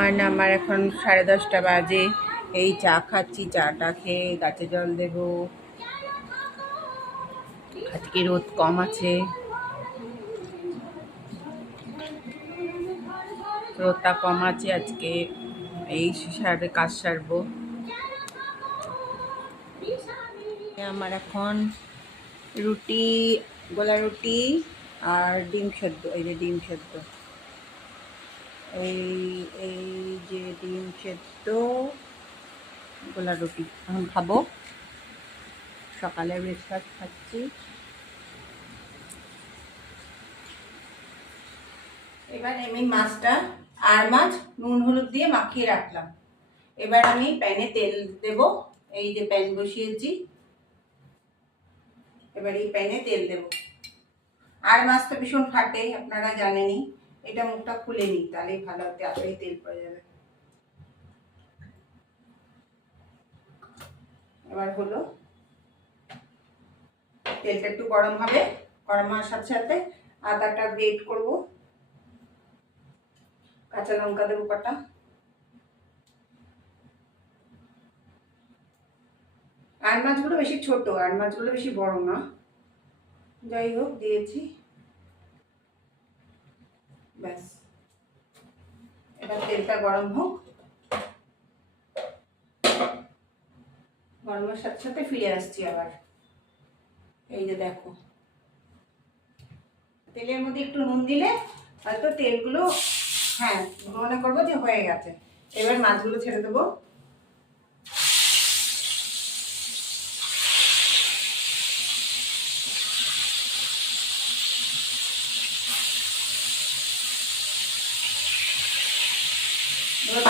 আর আমার এখন সাড়ে দশটা বাজে। এই চা খাচ্ছি, চাটা খেয়ে গাছে জল দেব। আজকে রোদ কম আছে। রোদটা কম আছে, আজকে এই সারে কাজ সারবো। আমার এখন রুটি, গোলা রুটি আর ডিম সেদ্ধ, এই যে ডিম সেদ্ধ। এই এই যে ডিম সেদ্ধ, গোলা রুটি। এখন খাব। সকালে ব্রেকফাস্ট খাচ্ছি। এবার আমি মাছটা, আর মাছ নুন, হলুদ দিয়ে মাখিয়ে রাখলাম। এবার আমি প্যানে তেল দেব। এই যে প্যান বসিয়েছি। এবার এই প্যানে তেল দেব। আর মাছ তো ভীষণ ফাটে, আপনারা জানেনই। এটা মুখটা খুলে নিই তাহলেই ভালো তাড়াতাড়ি তেল পড়ে যাবে। এবার হলো, তেলটা একটু গরম হবে, গরম হওয়ার সাথে সাথে আদাটা গ্রেট করব। কাঁচা লঙ্কা দেবো কটা। আর মাছগুলো বেশি ছোট আর মাছগুলো বেশি বড় না। যাই হোক, দিয়েছি। ব্যাস। এবার তেলটা গরম হোক। গরমের সাথে সাথে ফিরে আসছি আবার। এই যে দেখো। তেলের মধ্যে একটু নুন দিলে হয়তো তেলগুলো হ্যাঁ মনে করব যে হয়ে গেছে। এবার মাছগুলো ছেড়ে দেবো।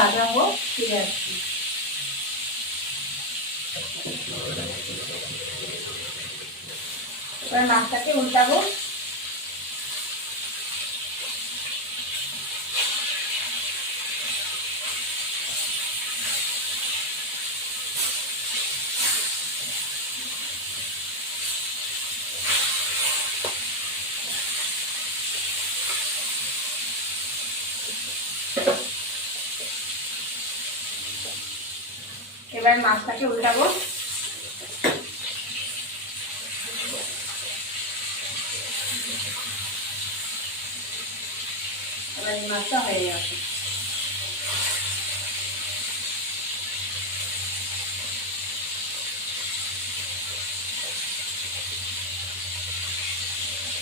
ভাজা হোক ফিরে আসছি। এবার মাছটাকে উল্টাবো। এবার মাছটাকে উল্টাবো। এবার মাছটা হয়ে গেছে।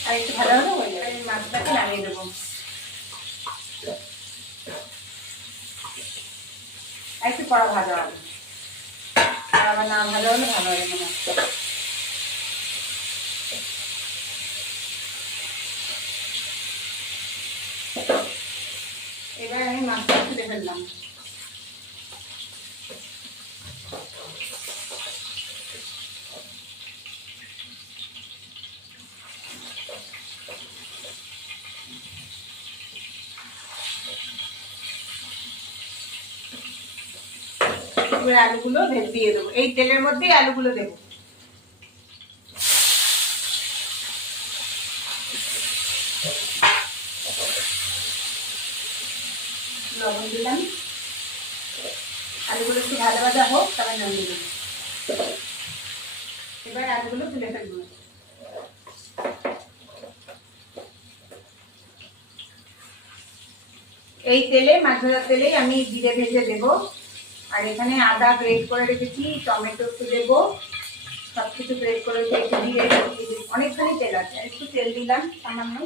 আর একটু ভালো যাবে এই মাছটাকে নামিয়ে দেবো। একটু কড়া ভাজা হবে। আবার না ভালো হলে ভালো হবে মনে হচ্ছে এবার আমি মাছটা তুলে ফেললাম। এবার আলুগুলো দিয়ে দেবো। এই তেলের মধ্যেই আলুগুলো দেবো। লবণ দিলাম। আলুগুলো একটু ভাজা ভাজা হোক তবে নুন দিলাম। এবার আলুগুলো তুলে ফেলব। এই তেলে, মাছ ভাজার তেলেই আমি জিরে ভেজে দেবো। আর এখানে আদা গ্রেট করে রেখেছি, টমেটো একটু দেবো সব কিছু গ্রেট করে রেখেছি জিরে অনেকখানি তেল আছে। একটু তেল দিলাম সামান্য।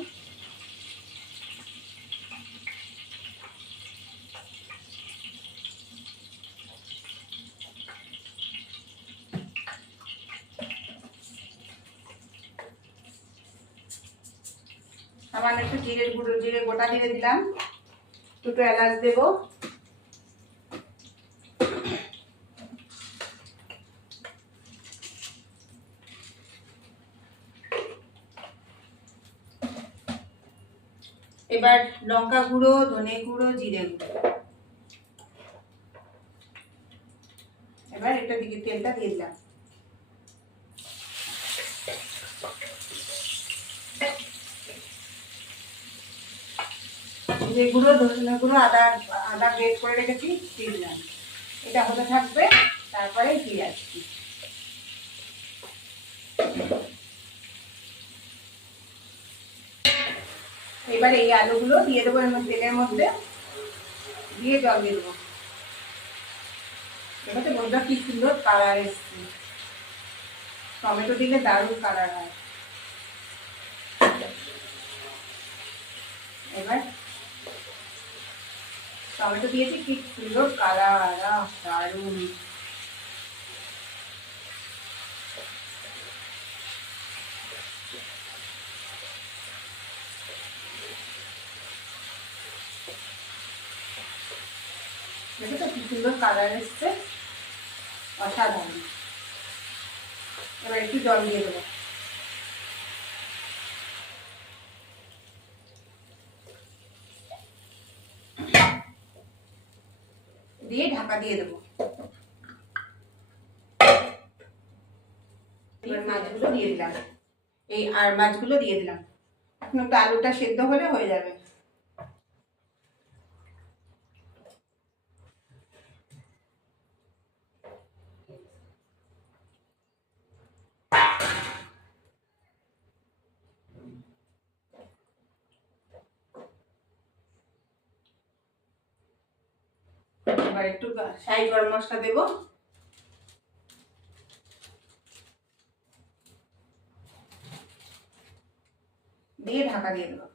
সামান্য একটু জিরে গুঁড়ো, জিরে গোটা জিরে দিলাম। দুটো এলাচ দেবো। এবার লঙ্কা গুঁড়ো, ধনে গুঁড়ো, জিরে গুঁড়ো। এবার এটা দিকে তেলটা দিয়ে দিলাম। যে গুঁড়ো, ধনে গুঁড়ো, আদা আদা গ্রেট করে রেখেছি, দিয়ে দিলাম। এটা হতে থাকবে, তারপরে ফিরে আসছি। এবার এই আলুগুলো দিয়ে দেবো এর তেলের মধ্যে দিয়ে জল দিয়ে দেবো। এটাতে বন্ধুরা কি সুন্দর কালার এসছে। টমেটো দিলে দারুণ কালার হয়। এবার টমেটো দিয়েছি কি সুন্দর কালার দারুণ। দেখেছ কি সুন্দর কালার এসছে? অসাধারণ। এবার একটু জল দিয়ে দেবো। দিয়ে ঢাকা দিয়ে দেবো। এবার মাছগুলো দিয়ে দিলাম। এই আর মাছগুলো দিয়ে দিলাম। এখন একটু আলুটা সেদ্ধ হলে হয়ে যাবে। এবার একটু শাহি গরম মশলা দেবো। দিয়ে ঢাকা দিয়ে দেবো।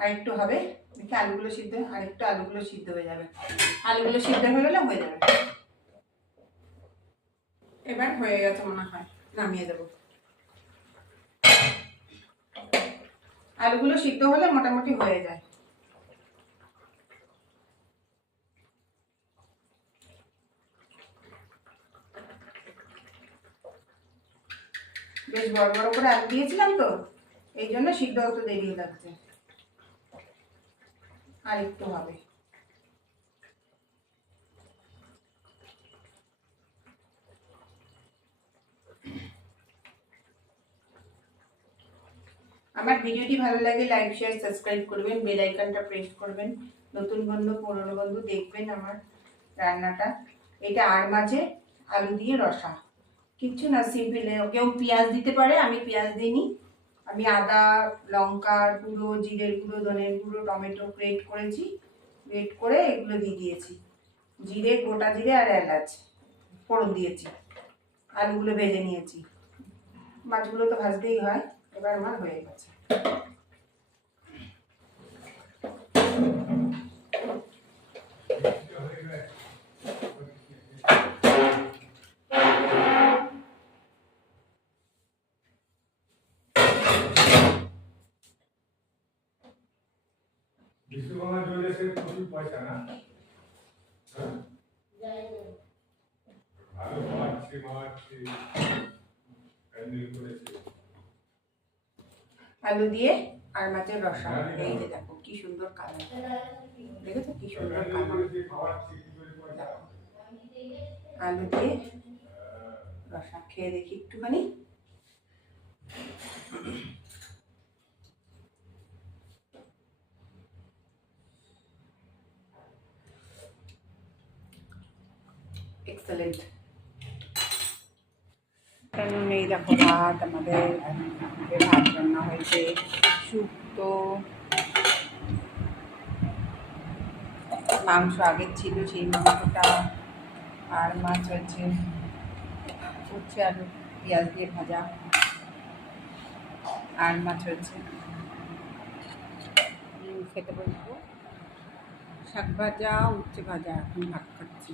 আর হবে, দেখি আলুগুলো সিদ্ধ, আর একটু আলুগুলো সিদ্ধ হয়ে যাবে। আলুগুলো সিদ্ধ হয়ে গেলে হয়ে যাবে। এবার হয়ে গেছে মনে হয়, নামিয়ে দেবো। আলুগুলো সিদ্ধ হলে মোটামুটি হয়ে যায়। বেশ বড় বড় করে আলু দিয়েছিলাম তো, এই জন্য সিদ্ধ হতে দেরি লাগছে আর একটু হবে। আমার ভিডিওটি ভালো লাগে লাইক শেয়ার সাবস্ক্রাইব করবেন বেল আইকনটা প্রেস করবেন। নতুন বন্ধু, পুরনো বন্ধু দেখবেন আমার রান্নাটা। এটা আর মাঝে আলু দিয়ে রসা। কিচ্ছু না সিম্পল কেউ পেঁয়াজ দিতে পারে, আমি পেঁয়াজ দিইনি। আমি আদা, লঙ্কা, গুঁড়ো, জিরের গুঁড়ো, ধনের গুঁড়ো, টমেটো গ্রেট করেছি। গ্রেট করে এগুলো দিয়ে দিয়েছি। জিরে, গোটা জিরে আর এলাচ ফোড়ন দিয়েছি। আলুগুলো ভেজে নিয়েছি। মাছগুলো তো ভাজতেই হয়, এবার আমার হয়ে গেছে। বিশ্বকর্মা জুয়েলার্সের প্রচুর পয়সা না? হ্যাঁ? ভালো মারছে মারছে প্যান্ডেল করেছে। আলু দিয়ে আর মাছের রসা। এই যে দেখো কি সুন্দর কালার। দেখেছ? কি সুন্দর কালার। আলু দিয়ে রসা। খেয়ে দেখি একটুখানি। এক্সেলেন্ট এই দেখো ভাত আমাদের ভাত রান্না হয়েছে। শুক্তো মাংস আগের ছিল, সেই মাংসটা আর মাছ হচ্ছে উচ্ছে আলু, পেঁয়াজ দিয়ে ভাজা। আর মাছ হচ্ছে খেতে বলব, শাক ভাজা, উচ্ছে ভাজা, এখন ভাত খাচ্ছি।